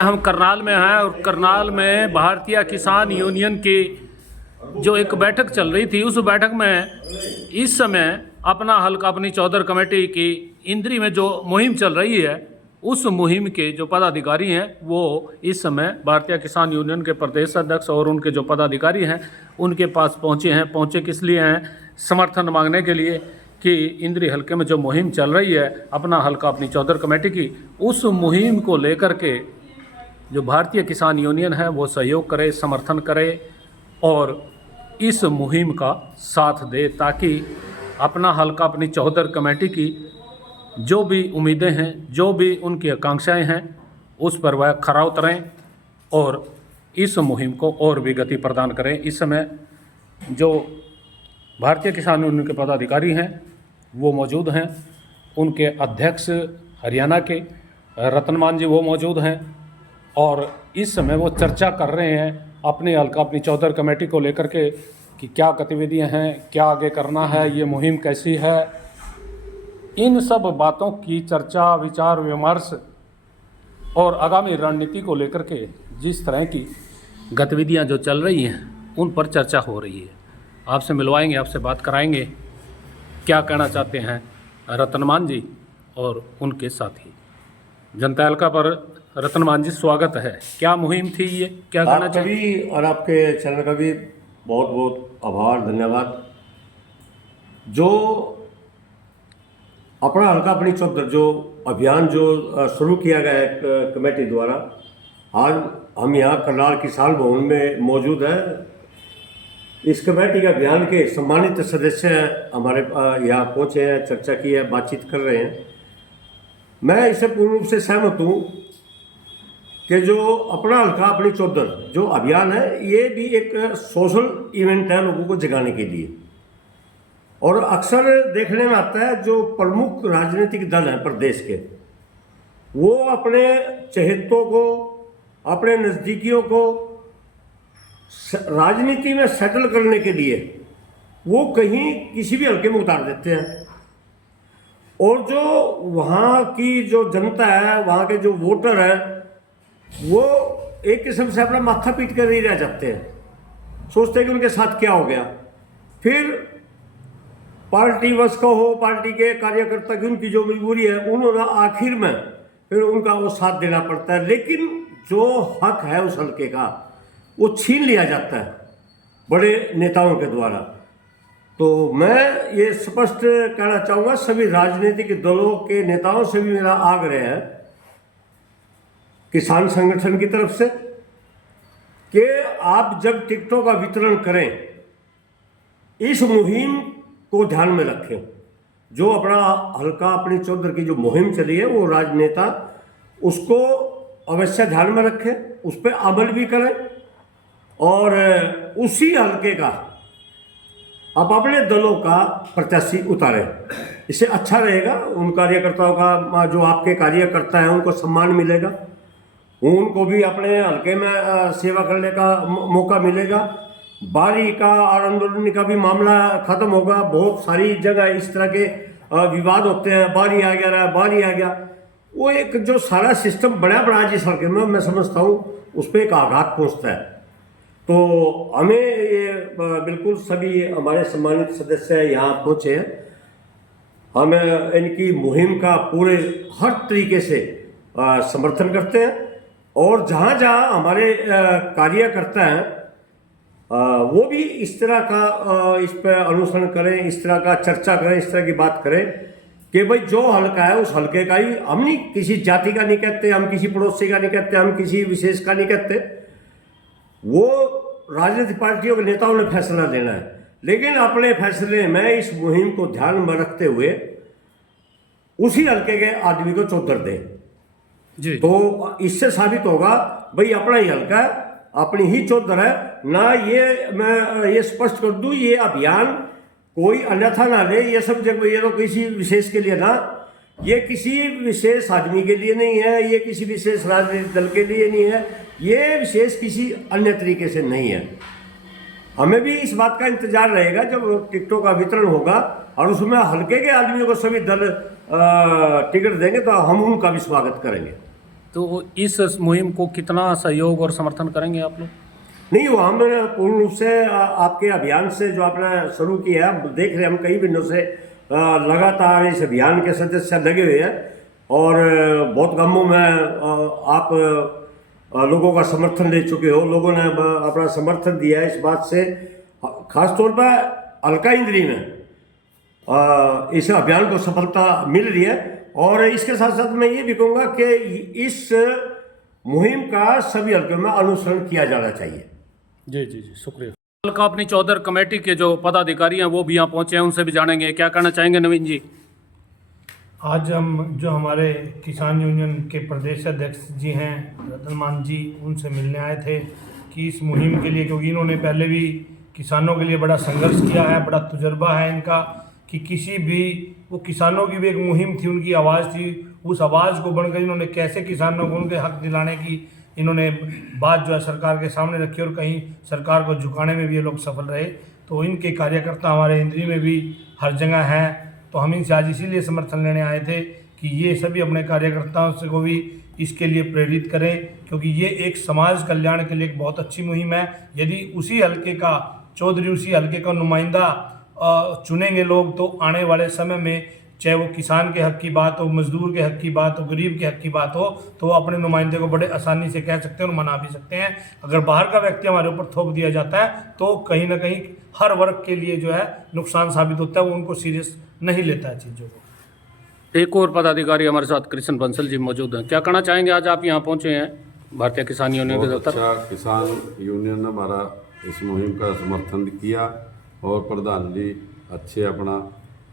हम करनाल में हैं और करनाल में भारतीय किसान यूनियन की जो एक बैठक चल रही थी, उस बैठक में इस समय अपना हल्का अपनी चौधर कमेटी की इंद्री में जो मुहिम चल रही है, उस मुहिम के जो पदाधिकारी हैं वो इस समय भारतीय किसान यूनियन के प्रदेश अध्यक्ष और उनके जो पदाधिकारी हैं उनके पास पहुंचे हैं। पहुंचे किस लिए हैं? समर्थन मांगने के लिए कि इंद्री हल्के में जो मुहिम चल रही है अपना हल्का अपनी चौधर कमेटी की, उस मुहिम को लेकर के जो भारतीय किसान यूनियन है वो सहयोग करे, समर्थन करे और इस मुहिम का साथ दे, ताकि अपना हल्का अपनी चौधर कमेटी की जो भी उम्मीदें हैं, जो भी उनकी आकांक्षाएं हैं, उस पर वह खरा उतरें और इस मुहिम को और भी गति प्रदान करें। इस समय जो भारतीय किसान यूनियन के पदाधिकारी हैं वो मौजूद हैं। उनके अध्यक्ष हरियाणा के रतन मान जी वो मौजूद हैं और इस समय वो चर्चा कर रहे हैं अपने हल्का अपनी चौधर कमेटी को लेकर के कि क्या गतिविधियां हैं, क्या आगे करना है, ये मुहिम कैसी है। इन सब बातों की चर्चा, विचार विमर्श और आगामी रणनीति को लेकर के जिस तरह की गतिविधियां जो चल रही हैं उन पर चर्चा हो रही है। आपसे मिलवाएंगे, आपसे बात कराएंगे क्या कहना चाहते हैं रतनमान जी और उनके साथी। जनता हल्का पर रतनमान जी स्वागत है। क्या मुहिम थी ये, क्या कहना चाहिए? और आपके चैनल का भी बहुत बहुत आभार, धन्यवाद। जो अपना हल्का अपनी चौधर जो अभियान जो शुरू किया गया है कमेटी द्वारा, आज हम यहाँ करनाल किसान भवन में मौजूद हैं। इस कमेटी के अभियान के सम्मानित सदस्य हमारे यहाँ पहुँचे हैं, चर्चा की है, बातचीत कर रहे हैं। मैं इससे पूर्ण रूप से सहमत हूँ कि जो अपना हल्का अपनी चौधर जो अभियान है ये भी एक सोशल इवेंट है लोगों को जगाने के लिए। और अक्सर देखने में आता है जो प्रमुख राजनीतिक दल हैं प्रदेश के, वो अपने चहेतों को, अपने नज़दीकियों को राजनीति में सेटल करने के लिए वो कहीं किसी भी हल्के में उतार देते हैं। और जो वहाँ की जो जनता है, वहाँ के जो वोटर हैं, वो एक किस्म से अपना माथा पीट कर नहीं रह जाते हैं, सोचते हैं कि उनके साथ क्या हो गया। फिर पार्टी वश का हो, पार्टी के कार्यकर्ता की उनकी जो मजबूरी है, उन्होंने आखिर में फिर उनका वो साथ देना पड़ता है। लेकिन जो हक है उस हल्के का वो छीन लिया जाता है बड़े नेताओं के द्वारा। तो मैं ये स्पष्ट कहना चाहूँगा सभी राजनीतिक दलों के नेताओं से भी मेरा आग्रह है किसान संगठन की तरफ से कि आप जब टिकटों का वितरण करें, इस मुहिम को ध्यान में रखें। जो अपना हल्का अपनी चौधर की जो मुहिम चली है वो राजनेता उसको अवश्य ध्यान में रखें, उस पर अमल भी करें और उसी हल्के का आप अपने दलों का प्रत्याशी उतारें। इससे अच्छा रहेगा, उन कार्यकर्ताओं का जो आपके कार्यकर्ता हैं उनको सम्मान मिलेगा, उनको भी अपने हल्के में सेवा करने का मौका मिलेगा। बारी का और आंदोलन का भी मामला खत्म होगा। बहुत सारी जगह इस तरह के विवाद होते हैं, बारी आ गया, बारी आ गया, वो एक जो सारा सिस्टम बड़ा बड़ा जिस हल्के में मैं समझता हूँ उस पर एक आघात पहुँचता है। तो हमें ये बिल्कुल सभी हमारे सम्मानित सदस्य यहाँ पहुँचे हैं, हम इनकी मुहिम का पूरे हर तरीके से समर्थन करते हैं। और जहाँ जहाँ हमारे कार्यकर्ता हैं वो भी इस तरह का इस पर अनुसरण करें, इस तरह का चर्चा करें, इस तरह की बात करें कि भाई जो हल्का है उस हल्के का ही, हम नहीं किसी जाति का नहीं कहते, हम किसी पड़ोसी का नहीं कहते, हम किसी विशेष का नहीं कहते, वो राजनीतिक पार्टियों के नेताओं ने फैसला लेना है। लेकिन अपने फैसले में इस मुहिम को ध्यान में रखते हुए उसी हल्के के आदमी को चौधर दें जी। तो इससे साबित होगा भाई अपना ही हल्का है, अपनी ही चौधर है ना। ये मैं ये स्पष्ट कर दूं, ये अभियान कोई अन्यथा ना ले, ये सब जगह ये तो किसी विशेष के लिए ना, ये किसी विशेष आदमी के लिए नहीं है, ये किसी विशेष राजनीतिक दल के लिए नहीं है, ये विशेष किसी अन्य तरीके से नहीं है। हमें भी इस बात का इंतजार रहेगा जब टिकटों का वितरण होगा और उसमें हल्के के आदमियों को सभी दल टिकट देंगे तो हम उनका भी स्वागत करेंगे। तो इस मुहिम को कितना सहयोग और समर्थन करेंगे आप लोग? नहीं, वो हमने पूर्ण रूप से आपके अभियान से जो आपने शुरू किया है, हम देख रहे हैं, हम कई दिनों से लगातार इस अभियान के सदस्य लगे हुए हैं और बहुत कामों में आप लोगों का समर्थन ले चुके हो। लोगों ने अपना समर्थन दिया है इस बात से, खासतौर पर हल्का इंद्री में इस अभियान को सफलता मिल रही है। और इसके साथ साथ मैं ये भी कहूँगा कि इस मुहिम का सभी हल्कों में अनुसरण किया जाना चाहिए। जी जी जी, शुक्रिया। हल्का अपनी चौधर कमेटी के जो पदाधिकारी हैं वो भी यहाँ पहुँचे हैं, उनसे भी जानेंगे। क्या कहना चाहेंगे नवीन जी? आज हम जो हमारे किसान यूनियन के प्रदेश अध्यक्ष जी हैं रतनमान जी, उनसे मिलने आए थे कि इस मुहिम के लिए, क्योंकि इन्होंने पहले भी किसानों के लिए बड़ा संघर्ष किया है, बड़ा तजुर्बा है इनका, कि किसी भी वो किसानों की भी एक मुहिम थी, उनकी आवाज़ थी, उस आवाज़ को बनकर इन्होंने कैसे किसानों को उनके हक दिलाने की इन्होंने बात जो है सरकार के सामने रखी और कहीं सरकार को झुकाने में भी ये लोग सफल रहे। तो इनके कार्यकर्ता हमारे इंद्री में भी हर जगह हैं, तो हम इनसे आज इसीलिए समर्थन लेने आए थे कि ये सभी अपने कार्यकर्ताओं से को भी इसके लिए प्रेरित करें, क्योंकि ये एक समाज कल्याण के लिए एक बहुत अच्छी मुहिम है। यदि उसी हल्के का चौधरी, उसी हल्के का नुमाइंदा चुनेंगे लोग, तो आने वाले समय में चाहे वो किसान के हक की बात हो, मजदूर के हक की बात हो, गरीब के हक की बात हो, तो वो अपने नुमाइंदे को बड़े आसानी से कह सकते हैं और मना भी सकते हैं। अगर बाहर का व्यक्ति हमारे ऊपर थोप दिया जाता है तो कहीं ना कहीं हर वर्ग के लिए जो है नुकसान साबित होता है, वो उनको सीरियस नहीं लेता है चीज़ों को। एक और पदाधिकारी हमारे साथ कृष्ण बंसल जी मौजूद हैं। क्या कहना चाहेंगे? आज आप यहाँ पहुँचे हैं भारतीय किसान यूनियन के दफ्तर। अच्छा, किसान यूनियन ने हमारा इस मुहिम का समर्थन किया और प्रधान जी अच्छे अपना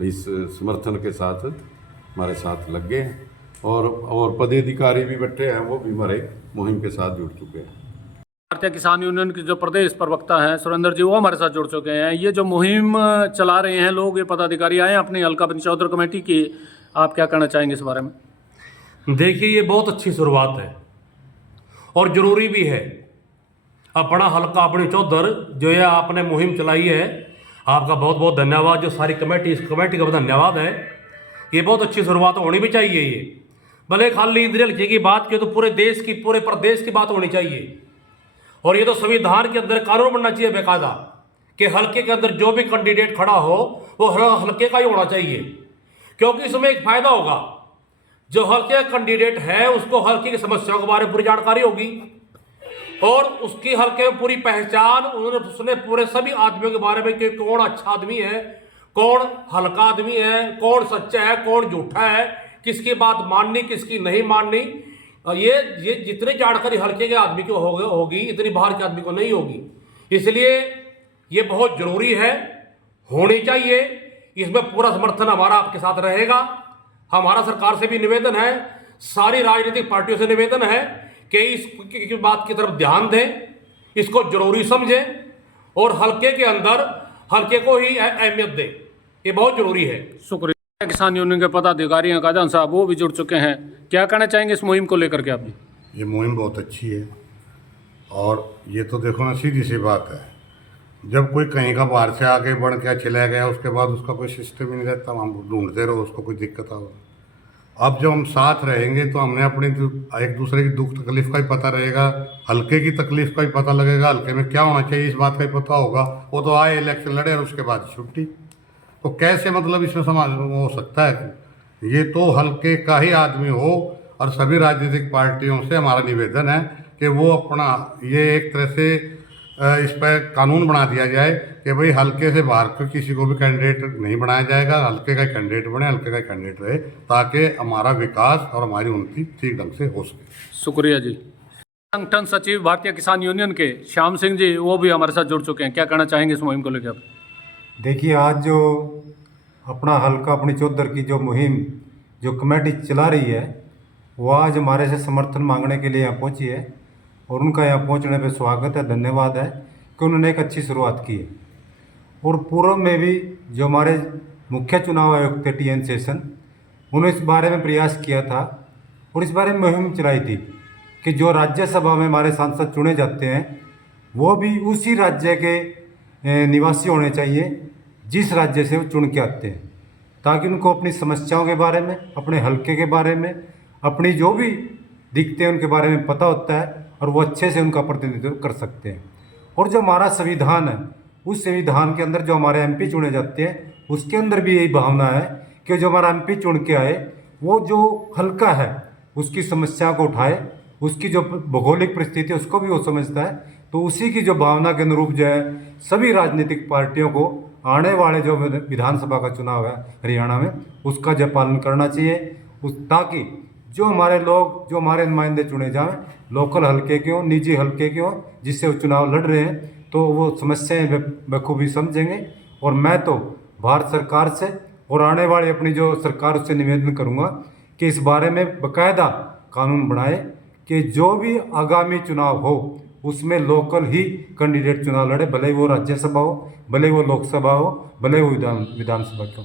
इस समर्थन के साथ हमारे साथ लग गए हैं और पदाधिकारी भी बैठे हैं, वो भी हमारे मुहिम के साथ जुड़ चुके हैं। भारतीय किसान यूनियन के जो प्रदेश प्रवक्ता हैं सुरेंद्र जी, वो हमारे साथ जुड़ चुके हैं। ये जो मुहिम चला रहे हैं लोग, ये पदाधिकारी आए हैं अपनी हल्का अपनी चौधर कमेटी की, आप क्या कहना चाहेंगे इस बारे में? देखिए, ये बहुत अच्छी शुरुआत है और ज़रूरी भी है। अपना हल्का अपनी चौधर जो है आपने मुहिम चलाई है, आपका बहुत बहुत धन्यवाद। जो सारी कमेटी, इस कमेटी का बहुत धन्यवाद है। ये बहुत अच्छी शुरुआत होनी भी चाहिए। ये भले खाली इंद्री हल्के की बात की, तो पूरे देश की, पूरे प्रदेश की बात होनी चाहिए। और ये तो संविधान के अंदर कानून बनना चाहिए बेकायदा कि हल्के के अंदर जो भी कैंडिडेट खड़ा हो वो हल्के का ही होना चाहिए, क्योंकि इसमें एक फायदा होगा। जो हल्के का कैंडिडेट है उसको हल्के की समस्याओं के बारे में पूरी जानकारी होगी और उसकी हल्के में पूरी पहचान, उसने पूरे सभी आदमियों के बारे में कि कौन अच्छा आदमी है, कौन हल्का आदमी है, कौन सच्चा है, कौन झूठा है, किसकी बात माननी, किसकी नहीं माननी। ये जितनी जानकारी हल्के के आदमी को होगी इतनी बाहर के आदमी को नहीं होगी। इसलिए ये बहुत जरूरी है, होनी चाहिए। इसमें पूरा समर्थन हमारा आपके साथ रहेगा। हमारा सरकार से भी निवेदन है, सारी राजनीतिक पार्टियों से निवेदन है कि इस बात की तरफ ध्यान दें, इसको जरूरी समझें और हल्के के अंदर हल्के को ही अहमियत दें। ये बहुत जरूरी है। शुक्रिया। किसान यूनियन के पदाधिकारी हैं काजन साहब, वो भी जुड़ चुके हैं। क्या कहना चाहेंगे इस मुहिम को लेकर के आप जी? ये मुहिम बहुत अच्छी है और ये तो देखो ना, सीधी सी बात है, जब कोई कहीं का बाहर से आके बढ़ के चला गया उसके बाद उसका कोई सिस्टम ही नहीं रहता, हम ढूंढते रहो उसको, कोई दिक्कत आओ। अब जब हम साथ रहेंगे तो हमने अपनी एक दूसरे की दुख तकलीफ का ही पता रहेगा, हल्के की तकलीफ का ही पता लगेगा, हल्के में क्या होना चाहिए इस बात का ही पता होगा। वो तो आए इलेक्शन लड़े और उसके बाद छुट्टी, तो कैसे मतलब इसमें समाज हो सकता है? ये तो हल्के का ही आदमी हो। और सभी राजनीतिक पार्टियों से हमारा निवेदन है कि वो अपना ये एक तरह से इस पर कानून बना दिया जाए कि भाई हल्के से बाहर का किसी को भी कैंडिडेट नहीं बनाया जाएगा, हल्के का कैंडिडेट बने, हल्के का कैंडिडेट रहे, ताकि हमारा विकास और हमारी उन्नति ठीक ढंग से हो सके। शुक्रिया जी। संगठन सचिव भारतीय किसान यूनियन के श्याम सिंह जी, वो भी हमारे साथ जुड़ चुके हैं। क्या कहना चाहेंगे इस मुहिम को लेकर आप? देखिए, आज जो अपना हल्का अपनी चौधर की जो मुहिम जो कमेटी चला रही है, वो आज हमारे से समर्थन मांगने के लिए यहाँ पहुँची है और उनका यहाँ पहुँचने पे स्वागत है, धन्यवाद है कि उन्होंने एक अच्छी शुरुआत की है। और पूर्व में भी जो हमारे मुख्य चुनाव आयुक्त थे TN सेशन, उन्होंने इस बारे में प्रयास किया था और इस बारे में मुहिम चलाई थी कि जो राज्यसभा में हमारे सांसद चुने जाते हैं वो भी उसी राज्य के निवासी होने चाहिए जिस राज्य से वो चुन के आते हैं, ताकि उनको अपनी समस्याओं के बारे में, अपने हल्के के बारे में, अपनी जो भी दिखते हैं, उनके बारे में पता होता है और वो अच्छे से उनका प्रतिनिधित्व कर सकते हैं। और जो हमारा संविधान है, उस संविधान के अंदर जो हमारे एमपी चुने जाते हैं, उसके अंदर भी यही भावना है कि जो हमारा एमपी चुन के आए वो जो हल्का है उसकी समस्या को उठाए, उसकी जो भौगोलिक परिस्थिति है उसको भी वो समझता है। तो उसी की जो भावना के अनुरूप जो है सभी राजनीतिक पार्टियों को आने वाले जो विधानसभा का चुनाव है हरियाणा में, उसका जो पालन करना चाहिए, ताकि जो हमारे लोग, जो हमारे नुमाइंदे चुने जाएं, लोकल हल्के के हों, निजी हल्के के हों, जिससे वो चुनाव लड़ रहे हैं, तो वो समस्याएं बखूबी समझेंगे। और मैं तो भारत सरकार से और आने वाली अपनी जो सरकार उससे निवेदन करूंगा कि इस बारे में बाकायदा कानून बनाए कि जो भी आगामी चुनाव हो उसमें लोकल ही कैंडिडेट चुनाव लड़े, भले वो राज्यसभा हो, भले वो लोकसभा हो, भले वो विधानसभा हो।